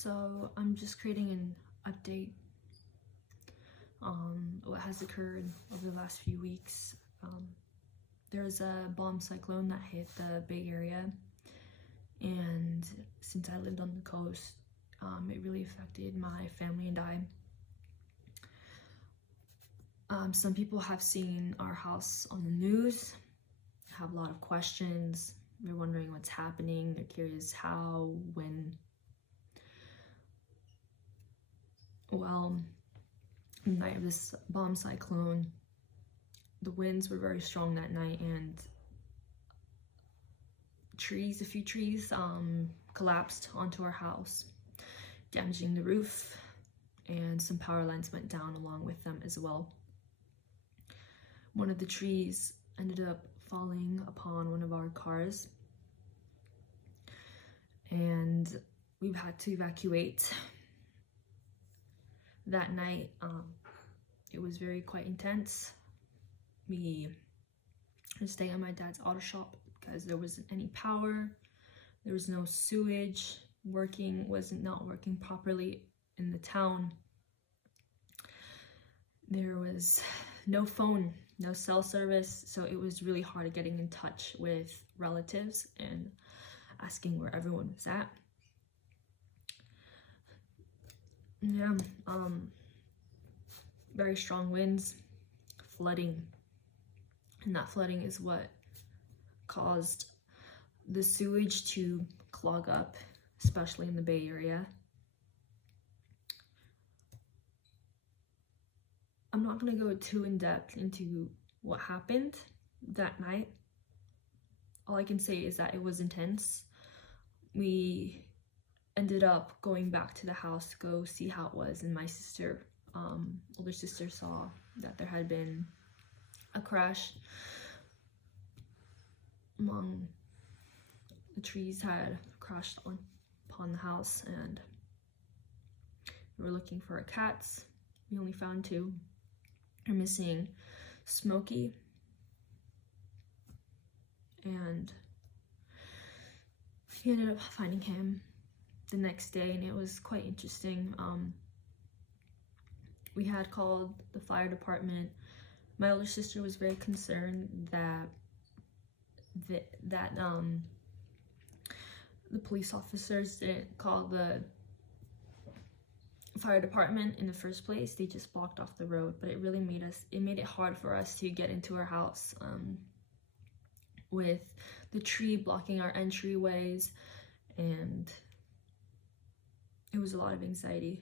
So I'm just creating an update on what has occurred over the last few weeks. There's a bomb cyclone that hit the Bay Area, and since I lived on the coast, it really affected my family and I. Some people have seen our house on the news, have a lot of questions. They're wondering what's happening. They're curious how, when. Well, the night of this bomb cyclone, the winds were very strong that night, and a few trees collapsed onto our house, damaging the roof, and some power lines went down along with them as well. One of the trees ended up falling upon one of our cars, and we've had to evacuate. That night, it was quite intense. We were staying at my dad's auto shop because there wasn't any power. There was no sewage not working properly in the town. There was no phone, no cell service, so it was really hard getting in touch with relatives and asking where everyone was at. Yeah, very strong winds, flooding, and that flooding is what caused the sewage to clog up, especially in the Bay Area. I'm not going to go too in depth into what happened that night. All I can say is that it was intense. We ended up going back to the house to go see how it was, and my sister, older sister, saw that there had been a crash. Among the trees had crashed upon the house, and we were looking for our cats. We only found 2. We're missing Smokey, and we ended up finding him the next day, and it was quite interesting. We had called the fire department. My older sister was very concerned that the police officers didn't call the fire department in the first place. They just blocked off the road, but it really made it hard for us to get into our house, with the tree blocking our entryways, and it was a lot of anxiety.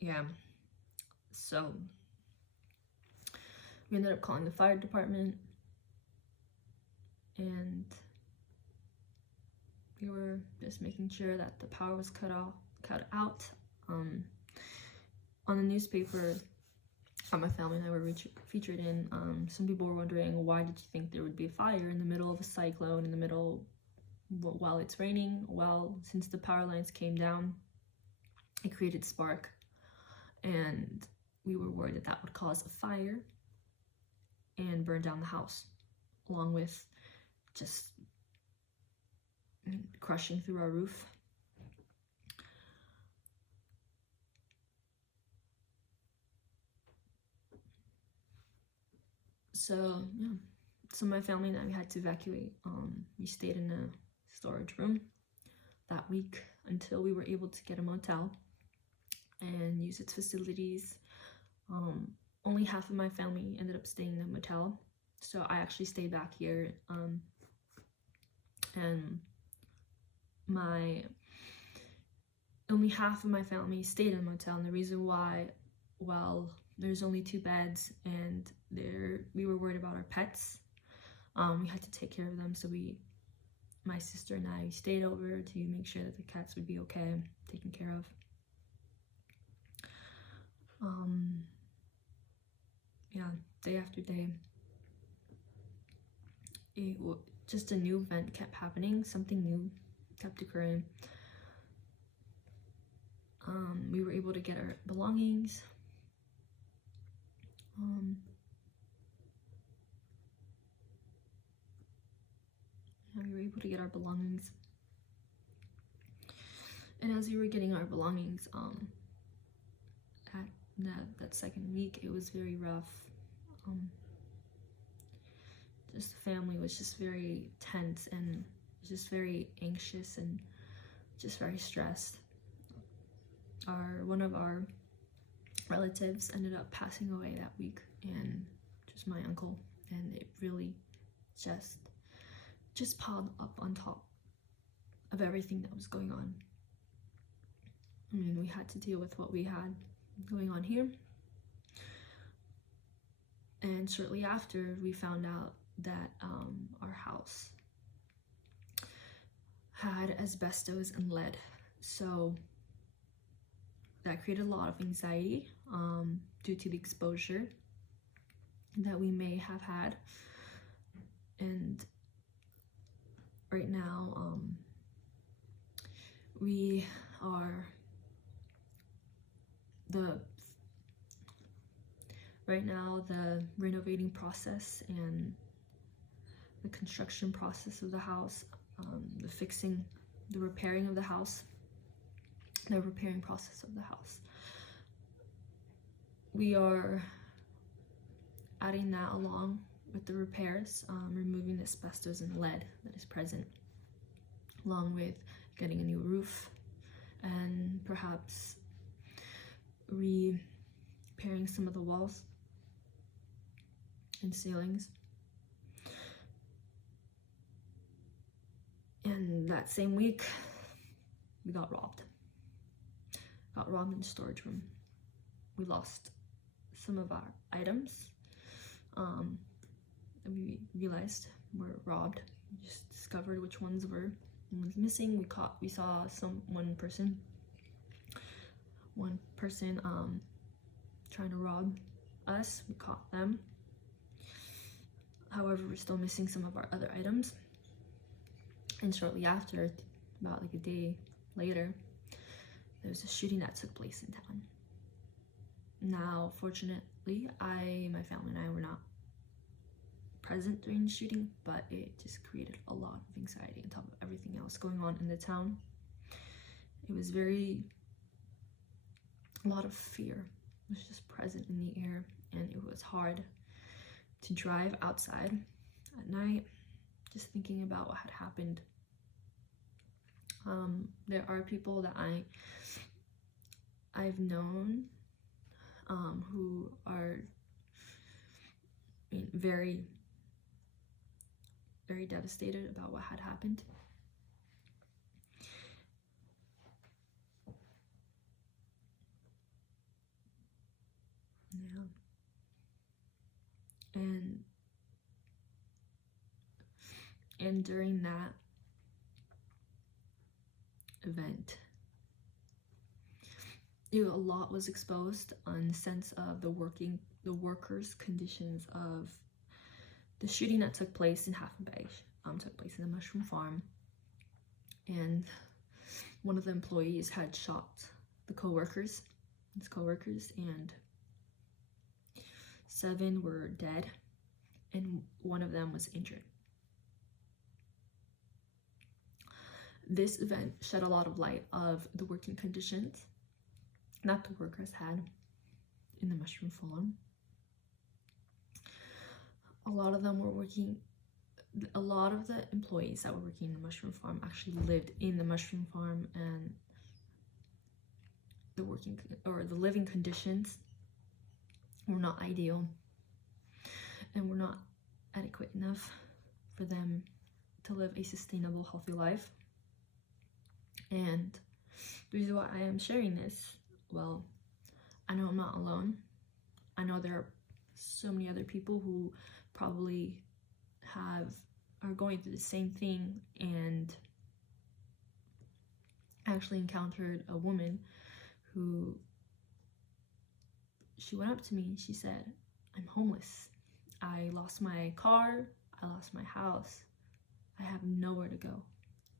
Yeah, so we ended up calling the fire department, and we were just making sure that the power was cut out. On the newspaper, my family and I were featured in. Some people were wondering, why did you think there would be a fire in the middle of a cyclone, while it's raining? Well, since the power lines came down, it created spark, and we were worried that would cause a fire and burn down the house, along with just crushing through our roof. So yeah, so my family and I, we had to evacuate. We stayed in a storage room that week until we were able to get a motel and use its facilities. Only half of my family ended up staying in the motel, so I actually stayed back here, and only half of my family stayed in the motel. And the reason why, well, there's only 2 beds, and we were worried about our pets. We had to take care of them, so my sister and I stayed over to make sure that the cats would be okay, taken care of. Yeah, day after day, just a new event kept happening. Something new kept occurring. We were able to get our belongings. able to get our belongings. And as we were getting our belongings, at that second week, it was very rough. Just the family was just very tense and just very anxious and just very stressed. One of our relatives ended up passing away that week, and just my uncle, and it really just piled up on top of everything that was going on. I mean, we had to deal with what we had going on here. And shortly after, we found out that our house had asbestos and lead. So that created a lot of anxiety due to the exposure that we may have had. And right now, the renovating process and the construction process of the house, the repairing of the house, the repairing process of the house. We are adding that along with the repairs, removing the asbestos and lead that is present, along with getting a new roof and perhaps repairing some of the walls and ceilings. And that same week, we got robbed. Got robbed in the storage room. We lost some of our items. We realized were robbed. We just discovered which ones were missing. We saw one person trying to rob us. We caught them. However, we're still missing some of our other items. And shortly after, about like a day later, there was a shooting that took place in town. Now, fortunately, my family and I were not present during the shooting, but it just created a lot of anxiety on top of everything else going on in the town. It was a lot of fear was just present in the air, and it was hard to drive outside at night, just thinking about what had happened. There are people that I've known who are very, very devastated about what had happened. Yeah. And during that event, a lot was exposed on the sense of the workers' conditions of the shooting that took place in Half Moon Bay, took place in the mushroom farm, and one of the employees had shot his co-workers, and 7 were dead, and one of them was injured. This event shed a lot of light of the working conditions that the workers had in the mushroom farm. A lot of the employees that were working in the mushroom farm actually lived in the mushroom farm, and the living conditions were not ideal and were not adequate enough for them to live a sustainable, healthy life. And the reason why I am sharing this, well, I know I'm not alone. I know there are so many other people who probably are going through the same thing, and actually encountered a woman who, she went up to me and she said, "I'm homeless. I lost my car, I lost my house, I have nowhere to go."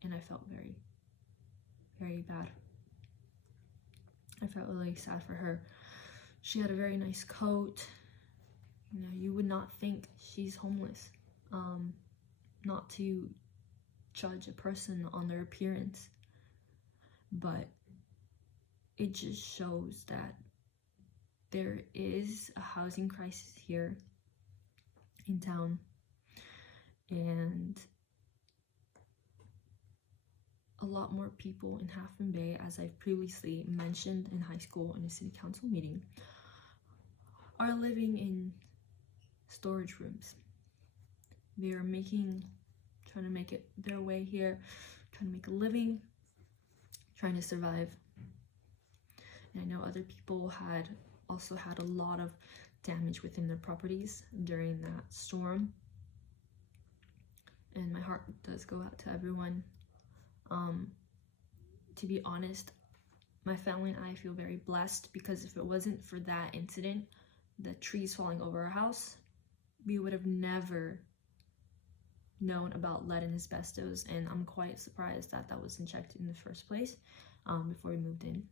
And I felt very, very bad. I felt really sad for her. She had a very nice coat. You would not think she's homeless. Not to judge a person on their appearance, but it just shows that there is a housing crisis here in town, and a lot more people in Half Moon Bay, as I've previously mentioned in high school in a city council meeting, are living in storage rooms. They are trying to make it their way here, trying to make a living, trying to survive. And I know other people also had a lot of damage within their properties during that storm. And my heart does go out to everyone. To be honest, my family and I feel very blessed, because if it wasn't for that incident, the trees falling over our house, we would have never known about lead and asbestos, and I'm quite surprised that that was injected in the first place before we moved in.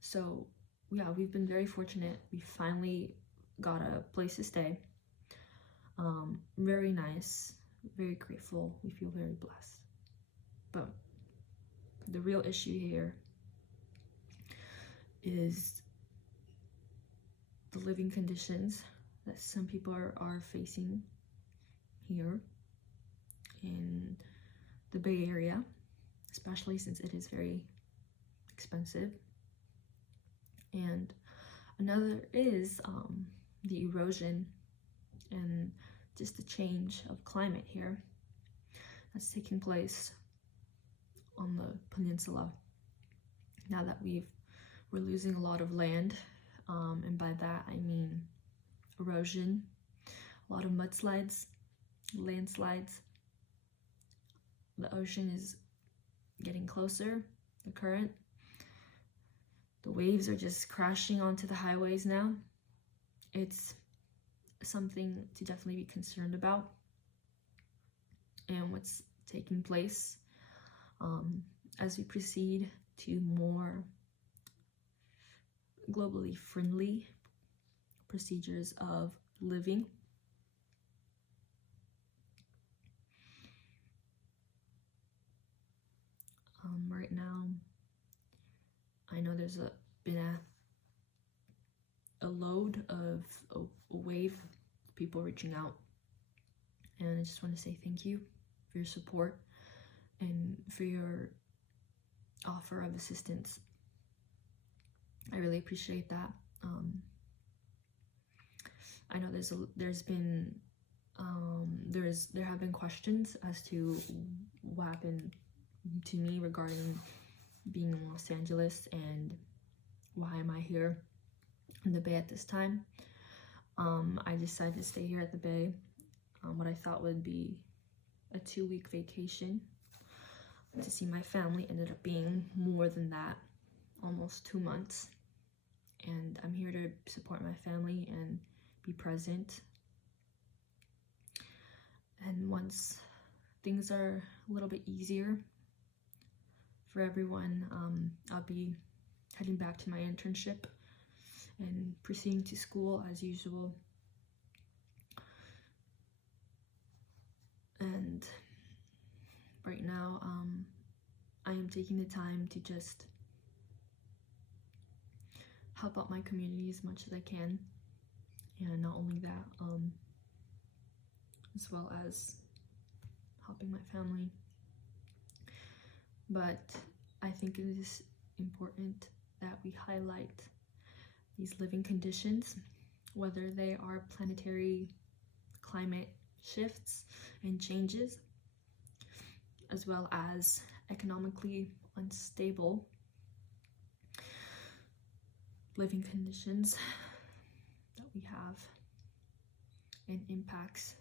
So yeah, we've been very fortunate. We finally got a place to stay. Very nice, very grateful. We feel very blessed. But the real issue here is the living conditions that some people are facing here in the Bay Area, especially since it is very expensive. And another is the erosion and just the change of climate here that's taking place on the peninsula. Now that we're losing a lot of land, and by that I mean erosion, a lot of mudslides, landslides. The ocean is getting closer, the current. The waves are just crashing onto the highways now. It's something to definitely be concerned about, and what's taking place as we proceed to more globally friendly procedures of living. Right now, I know there's been a load of a wave of people reaching out, and I just want to say thank you for your support and for your offer of assistance. I really appreciate that. I know there have been questions as to what happened to me regarding being in Los Angeles and why am I here in the Bay at this time. I decided to stay here at the Bay. What I thought would be a 2-week vacation to see my family ended up being more than that, almost 2 months. And I'm here to support my family and be present. And once things are a little bit easier for everyone, I'll be heading back to my internship and proceeding to school as usual. And right now, I am taking the time to just help out my community as much as I can, and not only that, as well as helping my family. But I think it is important that we highlight these living conditions, whether they are planetary climate shifts and changes, as well as economically unstable living conditions that we have, and impacts